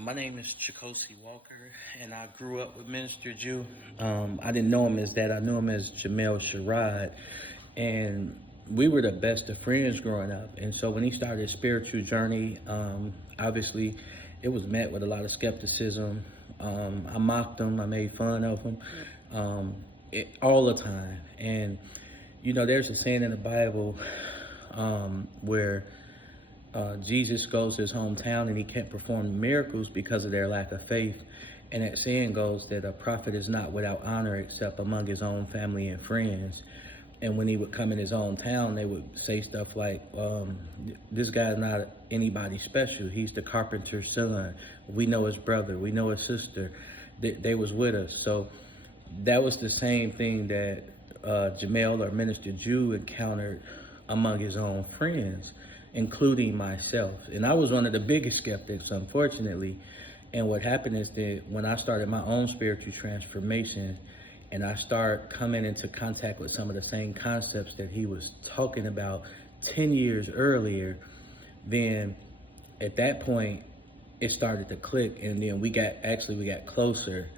My name is Chikosi Walker, and I grew up with Minister Jew. I didn't know him as that. I knew him as Jamel Sherrod, and we were the best of friends growing up. And so when he started his spiritual journey, obviously, it was met with a lot of skepticism. I mocked him. I made fun of him all the time. And there's a saying in the Bible where Jesus goes to his hometown and he can't perform miracles because of their lack of faith. And that saying goes that a prophet is not without honor except among his own family and friends. And when he would come in his own town, they would say stuff like, this guy's not anybody special. He's the carpenter's son. We know his brother. We know his sister. They was with us. So that was the same thing that Jamel or Minister Jew encountered among his own friends, including myself. And I was one of the biggest skeptics, unfortunately. And what happened is that when I started my own spiritual transformation and I started coming into contact with some of the same concepts that he was talking about 10 years earlier, then at that point, it started to click. And then we got closer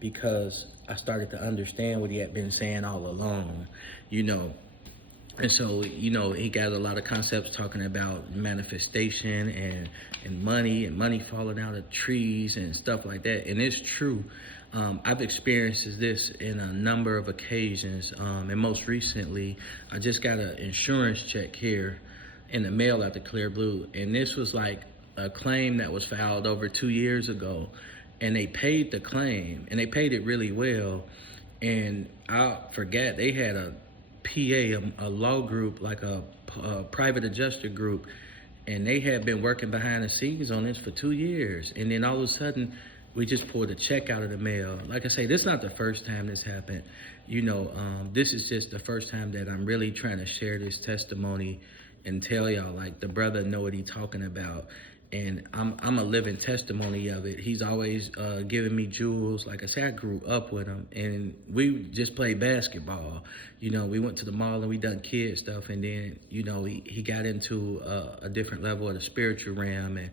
because I started to understand what he had been saying all along, And so, he got a lot of concepts talking about manifestation and money falling out of trees and stuff like that. And it's true. I've experienced this in a number of occasions. And most recently, I just got an insurance check here in the mail out the Clear Blue. And this was like a claim that was filed over 2 years ago. And they paid the claim, and they paid it really well. And I forget, they had a PA, a law group, like a private adjuster group, and they had been working behind the scenes on this for 2 years. And then all of a sudden, we just pulled a check out of the mail. Like I say, this is not the first time this happened. This is just the first time that I'm really trying to share this testimony and tell y'all, like, the brother know what he's talking about. And I'm a living testimony of it. He's always giving me jewels. Like I said, I grew up with him, and we just played basketball. We went to the mall and we done kid stuff, and then he got into a different level of the spiritual realm, and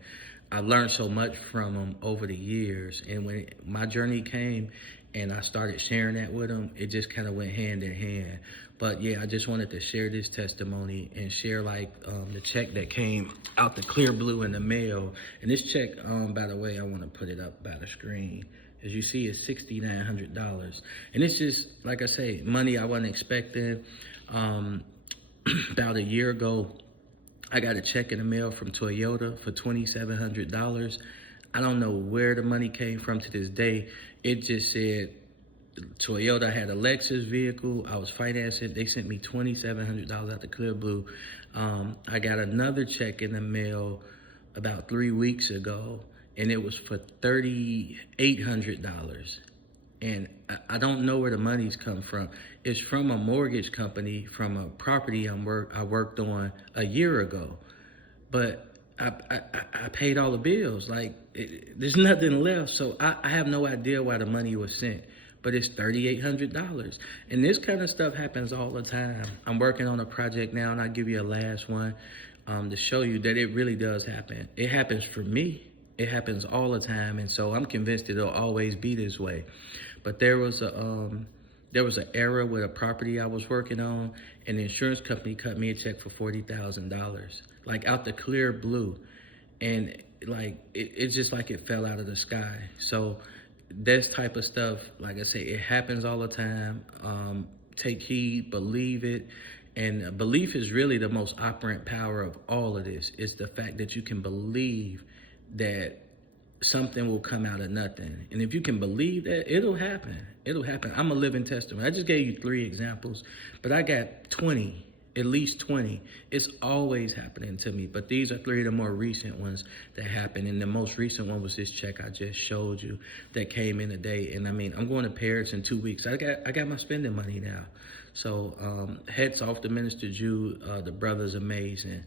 I learned so much from him over the years. And when my journey came and I started sharing that with him, it just kind of went hand in hand. But yeah, I just wanted to share this testimony and share the check that came out the Clear Blue in the mail. And this check, by the way, I want to put it up by the screen. As you see, it's $6,900. And it's just, like I say, money I wasn't expecting. About a year ago, I got a check in the mail from Toyota for $2,700. I don't know where the money came from to this day. It just said Toyota had a Lexus vehicle. I was financing. They sent me $2,700 out the Clear Blue. I got another check in the mail about 3 weeks ago, and it was for $3,800. And I don't know where the money's come from. It's from a mortgage company, from a property I worked on a year ago. But I paid all the bills. There's nothing left. So I have no idea why the money was sent. But it's $3,800. And this kind of stuff happens all the time. I'm working on a project now, and I'll give you a last one to show you that it really does happen. It happens for me. It happens all the time. And so I'm convinced it'll always be this way. But there was an error with a property I was working on, and the insurance company cut me a check for $40,000, out the Clear Blue. And it's just like it fell out of the sky. So this type of stuff, like I say, it happens all the time. Take heed, believe it. And belief is really the most operant power of all of this. It's the fact that you can believe that something will come out of nothing. And if you can believe that, it'll happen. It'll happen. I'm a living testimony. I just gave you 3 examples, but I got 20, at least 20. It's always happening to me. But these are 3 of the more recent ones that happened. And the most recent one was this check I just showed you that came in today. And I mean, I'm going to Paris in 2 weeks. I got my spending money now. So heads off to Minister Jew. The brother's amazing.